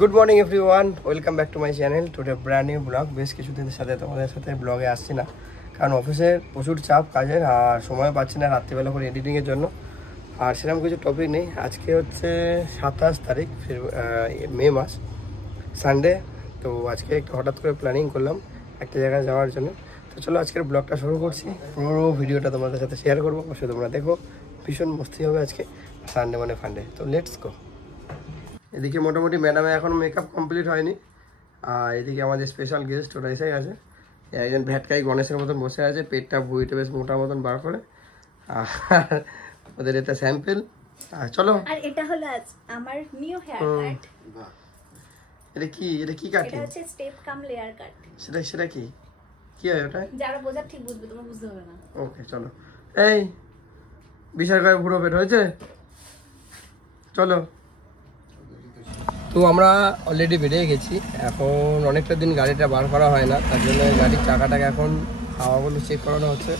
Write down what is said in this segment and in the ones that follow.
Good morning everyone, welcome back to my channel. Today brand new blog. বেশ কিছুদিনের সাথে তোমাদের সাথে ব্লগে আসছি না, কারণ অফিসের প্রচুর চাপ কাজের, আর সময় পাচ্ছি না রাত্রিবেলা করে এডিটিংয়ের জন্য। আর সেরকম কিছু টপিক নেই। আজকে হচ্ছে 27 তারিখ মে মাস, সানডে। তো আজকে একটু হঠাৎ করে প্ল্যানিং করলাম একটা জায়গায় যাওয়ার জন্য। তো চলো আজকের ব্লগটা শুরু করছি। পুরো ভিডিওটা তোমাদের সাথে শেয়ার করবো, অবশ্যই তোমরা দেখো। ভীষণ মস্তি হবে আজকে, সানডে মানে ফান্ডে। তো লেটস গো। এদিকে মোটামুটি ম্যাডামে এখন মেকআপ কমপ্লিট হয়নি, আর এদিকে আমাদের স্পেশাল গেস্ট ওরা এসে গেছে। একজন ভ্যাটকাই গণেশের মতন বসে আছে, পেটটা ভুঁড়িটা বেশ মোটা মতন বার করে। আর ওদের এটা স্যাম্পল। আর চলো। আর এটা হলো আজ আমার নিউ হেয়ার কাট। এটা কি কাটিং? এটা হচ্ছে স্টেপ কাম লেয়ার কাট। সেটা কি হয় ওটা? যারা বোঝার ঠিক বুঝবে, তোমরা বুঝতে হবে না। ওকে চলো। এই বিশাল করে পুরো পেট হয়েছে, চলো। তো আমরা অলরেডি বেরিয়ে গেছি। এখন অনেকটা দিন গাড়িটা বার করা হয় না, তার জন্য গাড়ির চাকাটাকে এখন হাওয়াগুলো চেক করানো হচ্ছে।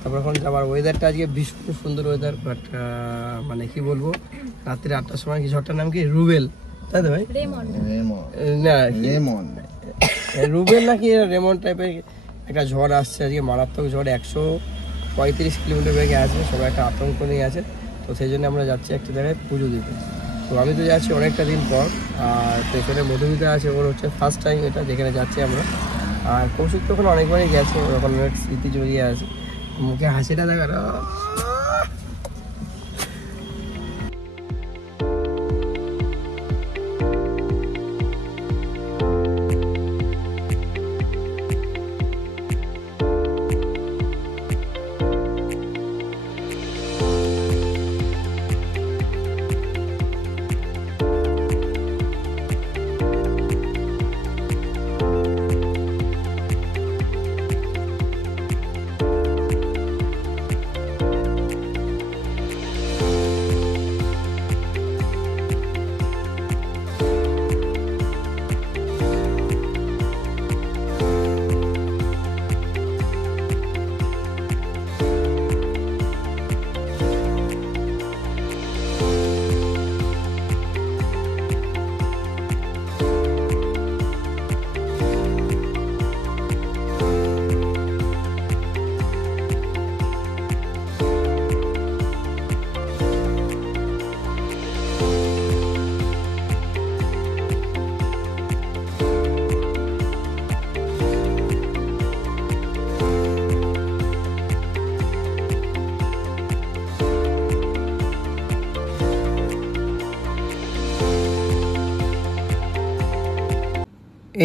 তারপর এখন যাবার ওয়েদারটা আজকে ভীষণ সুন্দর ওয়েদার, বাট মানে কি বলবো, রাত্রি 8টার সময় কি ঝড়টার নাম কি? রুবেল, তাই তো ভাই? রুবেল নাকি রেমন টাইপের একটা ঝড় আসছে আজকে, মারাত্মক ঝড়। 135 কিলোমিটার বেগে আসবে, সবাই একটা আতঙ্ক নিয়ে আছে। তো সেই জন্য আমরা যাচ্ছি একটা জায়গায় পুজো দিতে। তো আমি তো যাচ্ছি অনেকটা দিন পর, আর পেছনে মধুমিতা আছে, ওর হচ্ছে ফার্স্ট টাইম এটা যেখানে যাচ্ছি আমরা। আর কৌশিক তো ওখানে অনেকবারই গেছে, ওরকম অনেক স্মৃতি জড়িয়ে আছে। মুখে হাসিটা দেখা।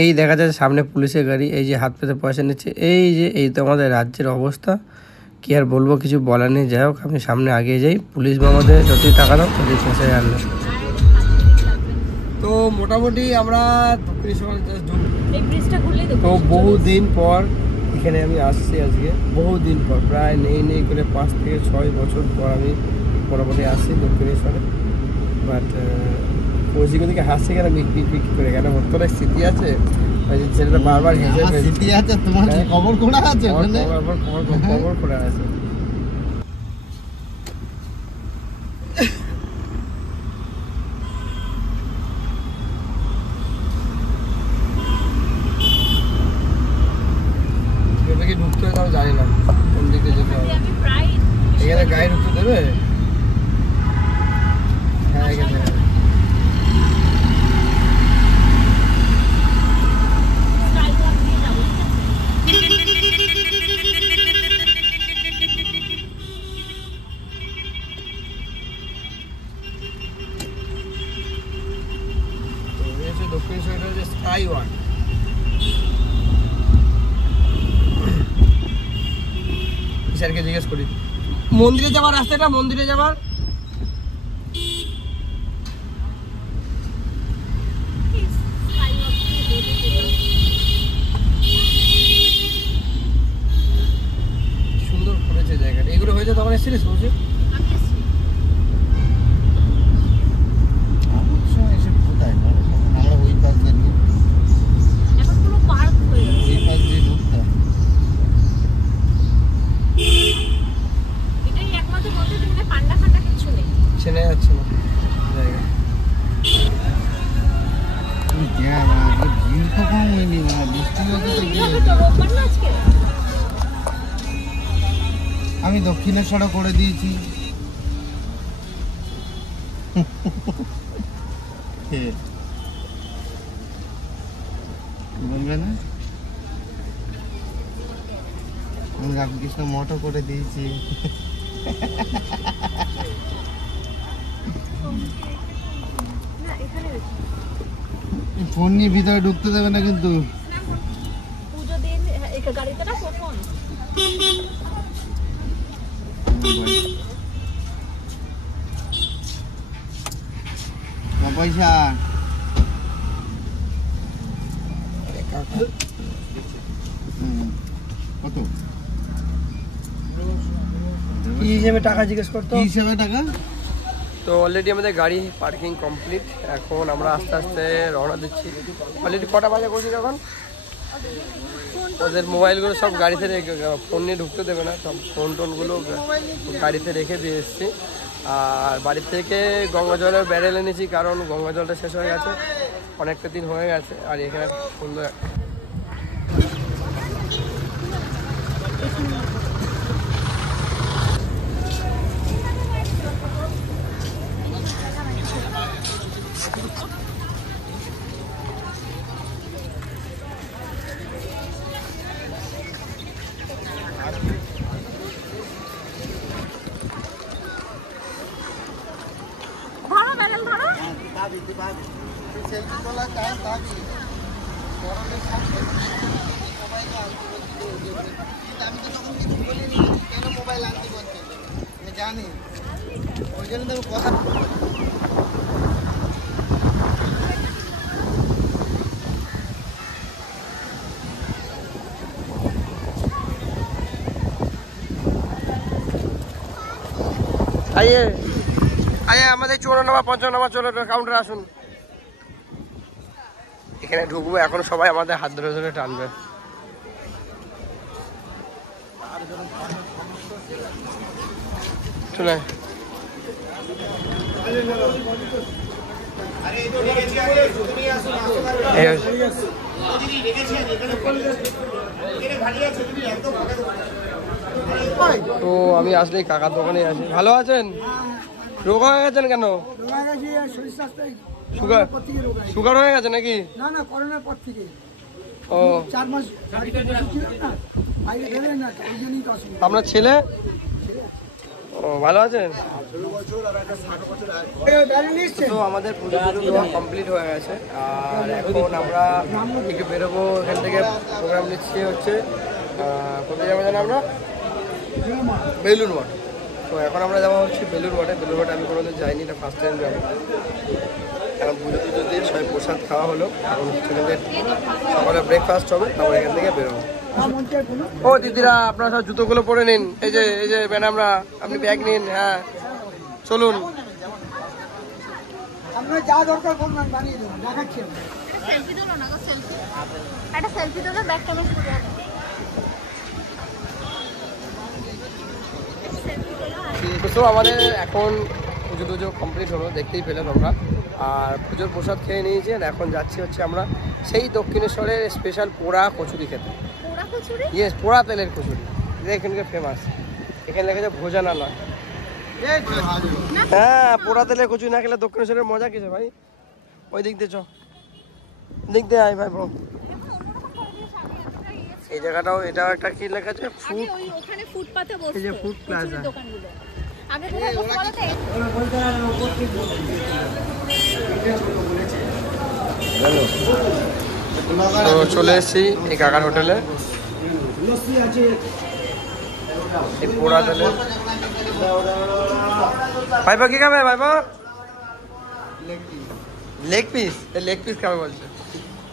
এই দেখা যাচ্ছে সামনে পুলিশের গাড়ি, এই যে হাত পেতে পয়সা নিচ্ছে। এই তো আমাদের রাজ্যের অবস্থা, কি আর বলবো, কিছু বলার নেই। যাই হোক, আমি সামনে আগে যাই। পুলিশ আমাদের যতই টাকা দাও ততই পয়সা আনলো। তো মোটামুটি আমরা তো বহুদিন পর এখানে আমি আসছি আজকে, বহুদিন পর, প্রায় নেই করে 5 থেকে 6 বছর পর আমি মোটামুটি আসছি দক্ষিণেশ্বরে। বাট কৌশিক ওদিকে হাসছে কেন, বিক করে কেন? ওর তো স্মৃতি আছে, ছেলেটা বারবার হেসে স্মৃতি আছে। তোমার খবর খোলা আছে, খবর খোলা আছে। কি ঢুকতে হবে তাও জানি না, কোন দিকে যেতে হবে। এখানে গাড়ি ঢুকতে দেবে? হ্যাঁ এখানে। দক্ষিণেশ্বর হচ্ছে স্কাই ওয়াক। স্যারকে জিজ্ঞেস করি মন্দিরে যাওয়ার রাস্তাটা, মন্দিরে যাওয়ার। সুন্দর করেছে জায়গাটা। এগুলো হয়েছে তখন এসেছিলিস বলছি? আমরা ওই পাশ দিয়ে এখন পুরো পার্ক হয়ে গেছে, ওই পাশ দিয়ে ঢুকতাম। এটাই একমাত্র মন্দির যেখানে পান্ডা ফান্ডা কিছু নেই, চেনা যাচ্ছে না জায়গা। আমি দক্ষিণেশ্বরে করে দিয়েছি। বলবে না আমি রামকৃষ্ণ মঠও করে দিয়েছি। ফোন নিয়ে ভিতরে ঢুকতে দেবে না কিন্তু। পুজো দিন গাড়িতে না ফোন পয়সা কত কি হিসেবে টাকা জিজ্ঞেস করতো? কি হিসেবে টাকা? তো অলরেডি আমাদের গাড়ি পার্কিং কমপ্লিট। এখন আমরা আস্তে আস্তে রওনা দিচ্ছি। অলরেডি কটা বাজে করছি যখন ওদের মোবাইলগুলো সব গাড়িতে রেখে, ফোন নিয়ে ঢুকতে দেবে না, সব ফোন টোনগুলো গাড়িতে রেখে দিয়ে এসেছি। আর বাড়ির থেকে গঙ্গা জলের ব্যারেল এনেছি, কারণ গঙ্গা জলটা শেষ হয়ে গেছে, অনেকটা দিন হয়ে গেছে। আর এখানে সুন্দর সেলফি তোলা টাইম থাকি আমি তো তখন কিছু বলিনি কেন মোবাইল আনতে বলছি, আমি জানি ওই জন্য তো কথা। আইয়ে আইয়ে আমাদের 54 নম্বর 55 নম্বর চলো কাউন্টার আসুন। এখানে ঢুকবো, এখন সবাই আমাদের হাত ধরে ধরে টানবে। চলে তো আমি আসলেই কাকার দোকানে আসি। ভালো আছেন? রোগা হয়ে গেছেন কেন? সুগার সুগার হয়ে গেছে নাকি? না না, করোনার পর থেকে ও 4 মাস বাড়িতে ছিল না, বাইরে বেরোয় না, ওই জন্যই তো অসুবিধা। আপনার ছেলে? ও ভালো আছেন? তো আমাদের পুজো কমপ্লিট হয়ে গেছে, আর এখন আমরা একটু বেরোবো এখান থেকে। প্রোগ্রাম নিচ্ছি হচ্ছে কোথায় যাবো জানো আমরা? বেলুর মঠ। তো এখন আমরা যাবো হচ্ছে বেলুর মঠে। বেলুর মঠে আমি কোনোদিন যাইনি, এটা ফার্স্ট টাইম যাবো। এখন পুজো টুজো দিয়ে সবাই প্রসাদ খাওয়া হলো, এখন ছেলেদের সকালে ব্রেকফাস্ট হবে, তারপর এখান থেকে বেরোবো। ও দিদিরা, আপনারা সব জুতোগুলো পরে নিন। এই যে ম্যাডামরা, আপনি ব্যাগ নিন। হ্যাঁ চলুন। আপনার যা দরকার বলবেন, বানিয়ে দেবো, দেখাচ্ছি। সেলফি তোলো না গো, সেলফি একটা সেলফি তোলো, ব্যাক ক্যামেরা শুরু করো। তো আমাদের এখন পুজো টুজো কমপ্লিট হলো, দেখতেই পেলে তোমরা। আর পুজোর প্রসাদ খেয়ে নিয়েছি, আর এখন যাচ্ছি হচ্ছে আমরা সেই দক্ষিণেশ্বরের স্পেশাল পোড়া কচুরি খেতে। পোড়া কচুরি? ইয়েস, পোড়া তেলের কচুরি, এটা এখানকার ফেমাস। এখানে লেখা যায় ভোজানা নয়। হ্যাঁ, পোড়া তেলের কচুরি না খেলে দক্ষিণেশ্বরের মজা কিছু ভাই। ওই দিক দিয়ে চ, দিক দিয়ে আয় ভাই ব্রো। এই জায়গাটাও, এটাও একটা কি লেখা আছে, ফুড, ওখানে ফুটপাতে বসে, এই যে ফুড প্লাজা। দোকানগুলো আগে কোথায় বসে বলো তো? তো চলে এসেছি এই কাকার হোটেলে। এই পোড়া তেলে ভাইপা কি খাবে? ভাইপা লেগ পিস, লেগ পিস খাবে বলছে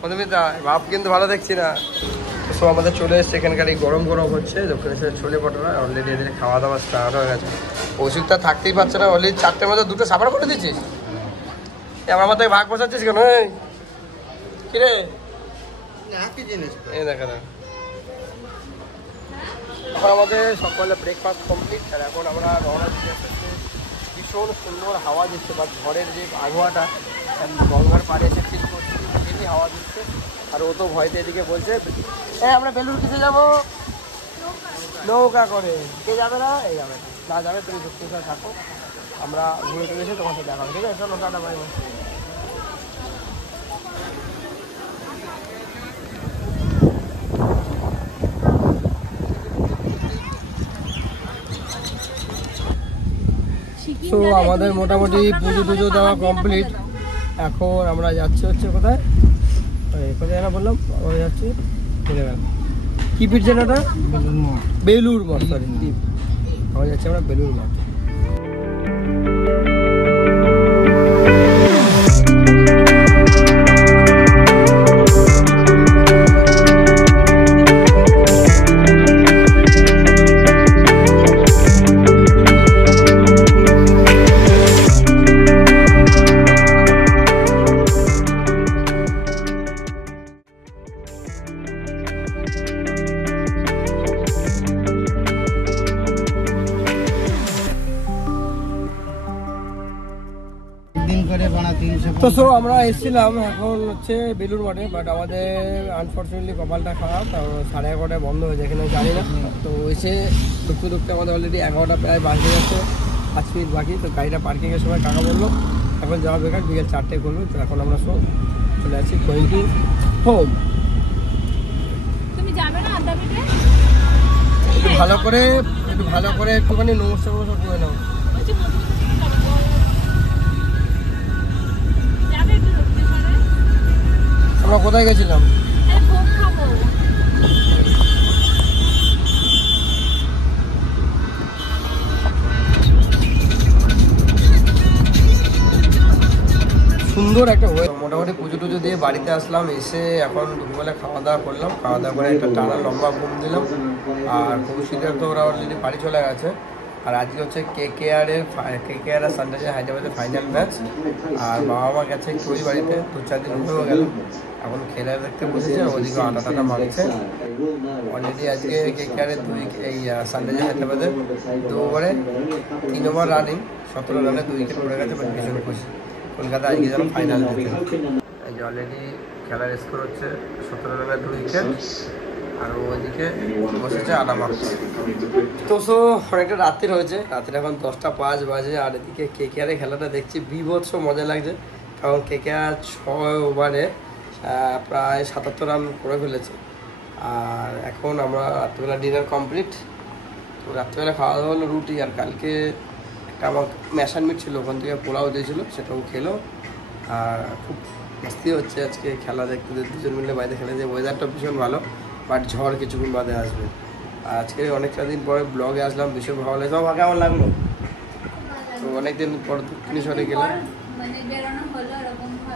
মধুমিতা। ভাব কিন্তু ভালো দেখছি না। তো আমাদের চলে এসছে এখানকার এই গরম গরম হচ্ছে দক্ষিণেশ্বরের ছোলে পটোরা। অলরেডি এদের খাওয়া দাওয়া স্টার্ট হয়ে গেছে। ওষুধটা থাকতেই পারছে না, অলরেডি 4টের মধ্যে 2টো সাফার করে দিচ্ছিস। আমার মতো ভাগ বসাচ্ছিস কেন? কিরে এই দেখা দেখ। এখন আমাদের সকালে ব্রেকফাস্ট কমপ্লিট, আর এখন আমরা রওনা দিতে আসতে। ভীষণ সুন্দর হাওয়া দিচ্ছে, বা ঝড়ের যে আবহাওয়াটা গঙ্গার পাড়ে এসে ফিল করছি, হেভি হাওয়া দিচ্ছে। আর ও তো ভয়তে এদিকে বলছে আমরা বেলুর কিসে যাবো। নৌকা করে কে যাবে না, এই যাবে না, না যাবে তুমি যুক্তসাথে থাকো, আমরা ঘুরে টুরে এসে তোমার সাথে দেখা হবে, ঠিক আছে? চলো টাটা, বাই বাই। তো আমাদের মোটামুটি পুজো টুজো দেওয়া কমপ্লিট। এখন আমরা যাচ্ছি হচ্ছে কোথায়, কোথায় না বললাম, আমরা যাচ্ছি ভুলে গেলাম কি পিঠ যেন ওটা, বেলুর মঠ, সরি আমরা যাচ্ছি আমরা বেলুর মঠ। তো সো আমরা এসেছিলাম এখন হচ্ছে বেলুর মঠে, বাট আমাদের আনফর্চুনেটলি কপালটা খারাপ, 11:30 বন্ধ হয়েছে এখানে, জানি না। তো এসে ঢুকতে ঢুকতে আমাদের অলরেডি 11টা প্রায় বাজে যাচ্ছে, 5 মিনিট বাকি। তো গাড়িটা পার্কিংয়ের সময় কাকা বললো এখন যাওয়া বেকার, বিকেল 4টায় করবে। তো এখন আমরা সব চলে আসছি গোয়িং টু হোম। তুমি যাবে না আড্ডা দিতে? একটু ভালো করে একটুখানি নমস্কার করে নাও। আমরা কোথায় গেছিলাম? ভোগ খাবো। সুন্দর একটা মোটামুটি পুজো টুজো দিয়ে বাড়িতে আসলাম, এসে এখন দুপুরবেলা খাওয়া দাওয়া করলাম, খাওয়া দাওয়া করে একটা টানা লম্বা ঘুম দিলাম। আর কৌশিকরা তো ওরা অলরেডি বাড়ি চলে গেছে। আর আজকে হচ্ছে KKR আর সানরাইজার্স হায়দ্রাবাদের ফাইনাল ম্যাচ। আর বাবা মা গেছে একটু ওই বাড়িতে, 2-4 দিন হয়েও গেল, এখন খেলা দেখতে বসেছে, ওদিকে আটা মারছে অলরেডি। আজকে KKR এই সানরাইজার্স হায়দ্রাবাদের 2 ওভারে 3 ওভার রানিং, 17 রানে 2 উইকেট পড়ে গেছে, বাট ভীষণ খুশি। কলকাতা আজকে যেন ফাইনাল জিতে। এই যে অলরেডি খেলার স্কোর হচ্ছে 17 রানে 2 উইকেট, আর ওইদিকে বসেছে আটামা। তো সো অনেকটা রাত্রির হয়েছে, রাত্রি এখন 10টা 5 বাজে। আর এদিকে KKR খেলাটা দেখছি বিভৎস মজা লাগছে, কারণ KKR 6 ওভারে প্রায় 77 রান করে ফেলেছে। আর এখন আমরা রাত্রিবেলা ডিনার কমপ্লিট। তো রাত্রিবেলা খাওয়া দাওয়া হলো রুটি, আর কালকে একটা আমার ম্যাশান মিট ছিল, ওখান থেকে পোলাও দিয়েছিল, সেটাও খেলো। আর খুব মস্তি হচ্ছে আজকে খেলা দেখতে, দুজন মিলে বাইরে খেলেছে। ওয়েদারটা ভীষণ ভালো, বাট ঝড় কিছুক্ষণ বাদে আসবে। আর আজকে অনেকটা দিন পরে ব্লগে আসলাম, ভীষণ ভালো লাগছে। তোমার কেমন লাগলো? তো অনেকদিন পর দক্ষিণেশ্বরে গেলাম।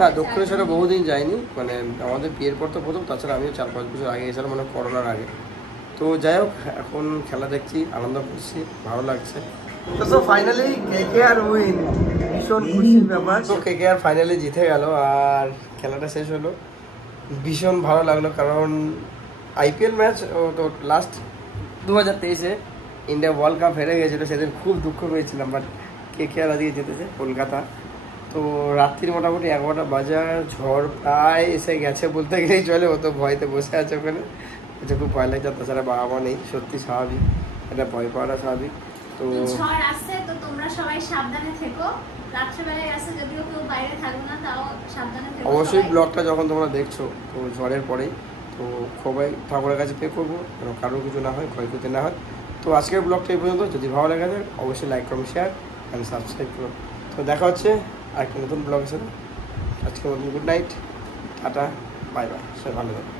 না, দক্ষিণেশ্বরে বহুদিন যাইনি, মানে আমাদের বিয়ের পর তো প্রথম, তাছাড়া আমিও 4-5 বছর আগে গেছিলাম, মানে করোনার আগে। তো যাই হোক, এখন খেলা দেখছি, আনন্দ করছি, ভালো লাগছে। তো ফাইনালি KKR উইন, ভীষণ খুশির ব্যাপার। তো KKR ফাইনালি জিতে গেল, আর খেলাটা শেষ হলো, ভীষণ ভালো লাগলো। কারণ IPL ম্যাচ তো লাস্ট 2023-এ ইন্ডিয়া ওয়ার্ল্ড কাপ হেরে গেছিলো, সেদিন খুব দুঃখ পেয়েছিলাম, বাট KKR আজকে জিতেছে কলকাতা। তো রাত্রির মোটামুটি 11টা বাজার, ঝড় প্রায় এসে গেছে বলতে গেলেই চলে, ও তো ভয়তে বসে আছে ওখানে, এটা খুব ভয় লাগছে। তাছাড়া বাবা মা নেই, সত্যি স্বাভাবিক, এটা ভয় পাওয়াটা স্বাভাবিক। তো ঝড় আসছে, তো তোমরা সবাই সাবধানে থেকো। রাত্রিবেলায় আসছে, যদিও কেউ বাইরে থাকবে না, তাও সাবধানে থেকো। অবশ্যই ব্লগটা যখন তোমরা দেখছো, তো ঝড়ের পরেই, তো সবাই ঠাকুরের কাছে পে করবো যেন কারোর কিছু না হয়, ক্ষয়ক্ষতি না হয়। তো আজকের ব্লগটা এই পর্যন্ত। যদি ভালো লাগে অবশ্যই লাইক করুন, শেয়ার অ্যান্ড সাবস্ক্রাইব করুন। তো দেখা হচ্ছে আরেকটা নতুন ব্লগের সাথে। আজকে নতুন good night, tata, bye bye, সবাই ভালো থাকবে।